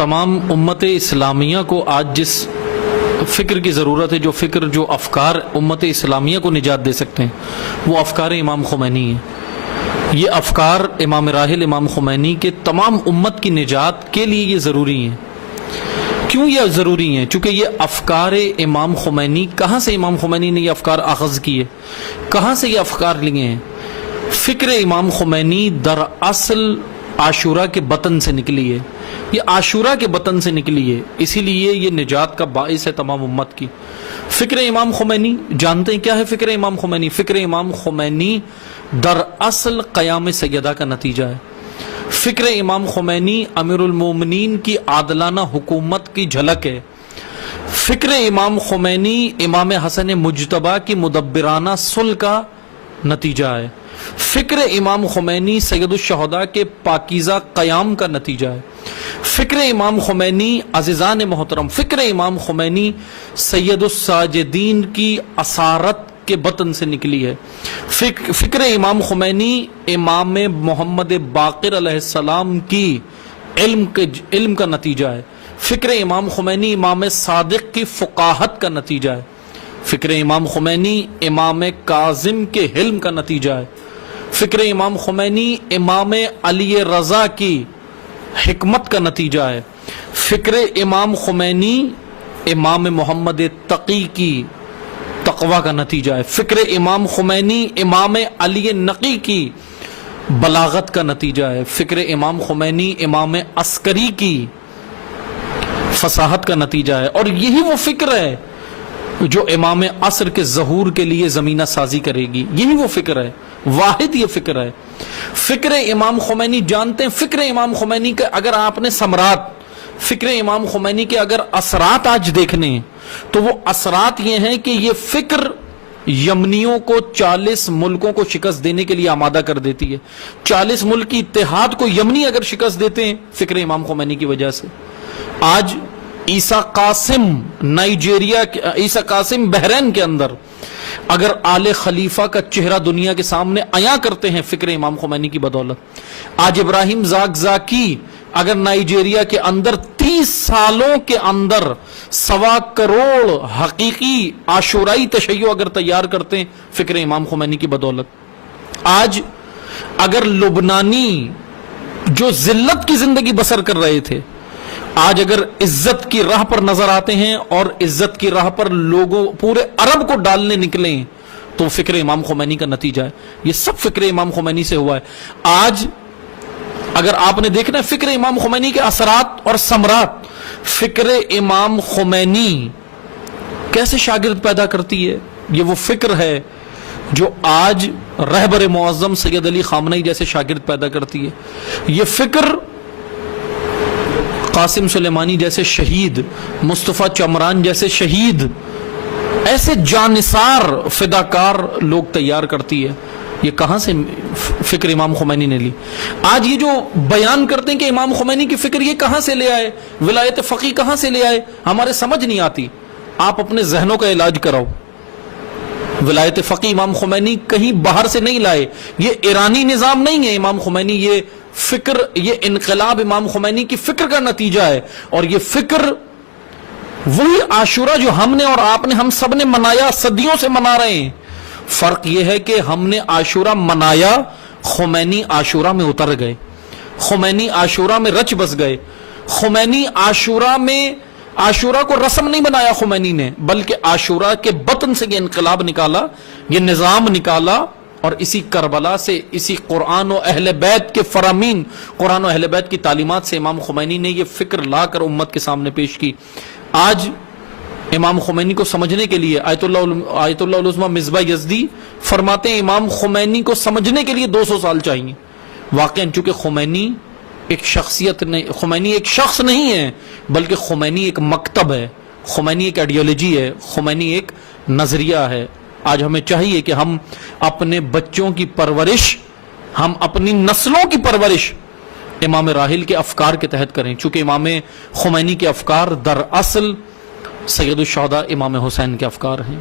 تمام امت اسلامیہ کو آج جس فکر کی ضرورت ہے، جو فکر جو افکار امت اسلامیہ کو نجات دے سکتے ہیں، وہ افکار امام خمینی ہیں۔ یہ افکار امام راحل امام خمینی کے تمام امت کی نجات کے لیے یہ ضروری ہیں۔ کیوں یہ ضروری ہیں؟ چونکہ یہ افکار امام خمینی، کہاں سے امام خمینی نے یہ افکار اخذ کیے، کہاں سے یہ افکار لیے ہیں؟ فکر امام خمینی دراصل عاشورہ کے بطن سے نکلی ہے، یہ عاشورہ کے بطن سے نکلی ہے، اسی لیے یہ نجات کا باعث ہے تمام امت کی۔ فکر امام خمینی جانتے ہیں کیا ہے؟ فکر امام خمینی، فکر امام خمینی دراصل قیام سیدہ کا نتیجہ ہے۔ فکر امام خمینی امیر المومنین کی عادلانہ حکومت کی جھلک ہے۔ فکر امام خمینی امام حسن مجتبیٰ کی مدبرانہ صلح کا نتیجہ ہے۔ فکر امام خمینی سید الشہداء کے پاکیزہ قیام کا نتیجہ ہے۔ فکر امام خمینی عزیزان محترم، فکر امام خمینی سید الساجدین کی اسارت کے بطن سے نکلی ہے۔ فکر امام خمینی امام محمد باقر علیہ السلام کی علم کا نتیجہ ہے۔ فکر امام خمینی امام صادق کی فقاہت کا نتیجہ ہے۔ فکر امام خمینی امام کاظم کے حلم کا نتیجہ ہے۔ فکر امام خمینی امام علی رضا کی حکمت کا نتیجہ ہے۔ فکر امام خمینی امام محمد تقی کی تقوی کا نتیجہ ہے۔ فکر امام خمینی امام علی نقی کی بلاغت کا نتیجہ ہے۔ فکر امام خمینی امام عسکری کی فصاحت کا نتیجہ ہے، اور یہی وہ فکر ہے جو امام عصر کے ظہور کے لیے زمینہ سازی کرے گی۔ یہی وہ فکر ہے، واحد یہ فکر ہے۔ فکر امام خمینی جانتے ہیں، فکر امام خمینی کے اگر آپ نے ثمرات، فکر امام خمینی کے اگر اثرات آج دیکھنے ہیں تو وہ اثرات یہ ہیں کہ یہ فکر یمنیوں کو 40 ملکوں کو شکست دینے کے لیے آمادہ کر دیتی ہے۔ 40 ملک کی اتحاد کو یمنی اگر شکست دیتے ہیں فکر امام خمینی کی وجہ سے۔ آج عیسیٰ قاسم نائجیریا، عیسیٰ قاسم بحرین کے اندر اگر آل خلیفہ کا چہرہ دنیا کے سامنے عیاں کرتے ہیں فکر امام خمینی کی بدولت۔ آج ابراہیم زاکزاکی اگر نائجیریا کے اندر 30 سالوں کے اندر 1.25 کروڑ حقیقی عاشورائی تشیع اگر تیار کرتے ہیں فکر امام خمینی کی بدولت۔ آج اگر لبنانی جو ذلت کی زندگی بسر کر رہے تھے، آج اگر عزت کی راہ پر نظر آتے ہیں اور عزت کی راہ پر لوگوں پورے عرب کو ڈالنے نکلے ہیں، تو فکر امام خمینی کا نتیجہ ہے۔ یہ سب فکر امام خمینی سے ہوا ہے۔ آج اگر آپ نے دیکھنا ہے فکر امام خمینی کے اثرات اور ثمرات، فکر امام خمینی کیسے شاگرد پیدا کرتی ہے، یہ وہ فکر ہے جو آج رہبر معظم سید علی خامنئی جیسے شاگرد پیدا کرتی ہے۔ یہ فکر قاسم سلیمانی جیسے شہید، مصطفیٰ چمران جیسے شہید، ایسے جانثار فداکار لوگ تیار کرتی ہے۔ یہ کہاں سے فکر امام خمینی نے لی؟ آج یہ جو بیان کرتے ہیں کہ امام خمینی کی فکر یہ کہاں سے لے آئے، ولایت فقیہ کہاں سے لے آئے، ہمارے سمجھ نہیں آتی۔ آپ اپنے ذہنوں کا علاج کراؤ۔ ولایت فقیہ امام خمینی کہیں باہر سے نہیں لائے، یہ ایرانی نظام نہیں ہے امام خمینی، یہ فکر، یہ انقلاب امام خمینی کی فکر کا نتیجہ ہے۔ اور یہ فکر وہی عاشورہ جو ہم نے اور آپ نے، ہم سب نے منایا، صدیوں سے منا رہے ہیں۔ فرق یہ ہے کہ ہم نے عاشورہ منایا، خمینی عاشورہ میں اتر گئے، خمینی عاشورہ میں رچ بس گئے۔ خمینی عاشورہ میں، عاشورہ کو رسم نہیں بنایا خمینی نے، بلکہ عاشورہ کے بطن سے یہ انقلاب نکالا، یہ نظام نکالا، اور اسی کربلا سے، اسی قرآن و اہل بیت کے فرامین، قرآن و اہل بیت کی تعلیمات سے امام خمینی نے یہ فکر لا کر امت کے سامنے پیش کی۔ آج امام خمینی کو سمجھنے کے لیے آیت اللہ العظمیٰ مصباح یزدی فرماتے ہیں امام خمینی کو سمجھنے کے لیے 200 سال چاہیے۔ واقعاً چونکہ خمینی ایک شخصیت نہیں، خمینی ایک شخص نہیں ہے، بلکہ خمینی ایک مکتب ہے، خمینی ایک آئیڈیالوجی ہے، خمینی ایک نظریہ ہے۔ آج ہمیں چاہیے کہ ہم اپنے بچوں کی پرورش، ہم اپنی نسلوں کی پرورش امام راحل کے افکار کے تحت کریں، چونکہ امام خمینی کے افکار دراصل سید الشہداء امام حسین کے افکار ہیں۔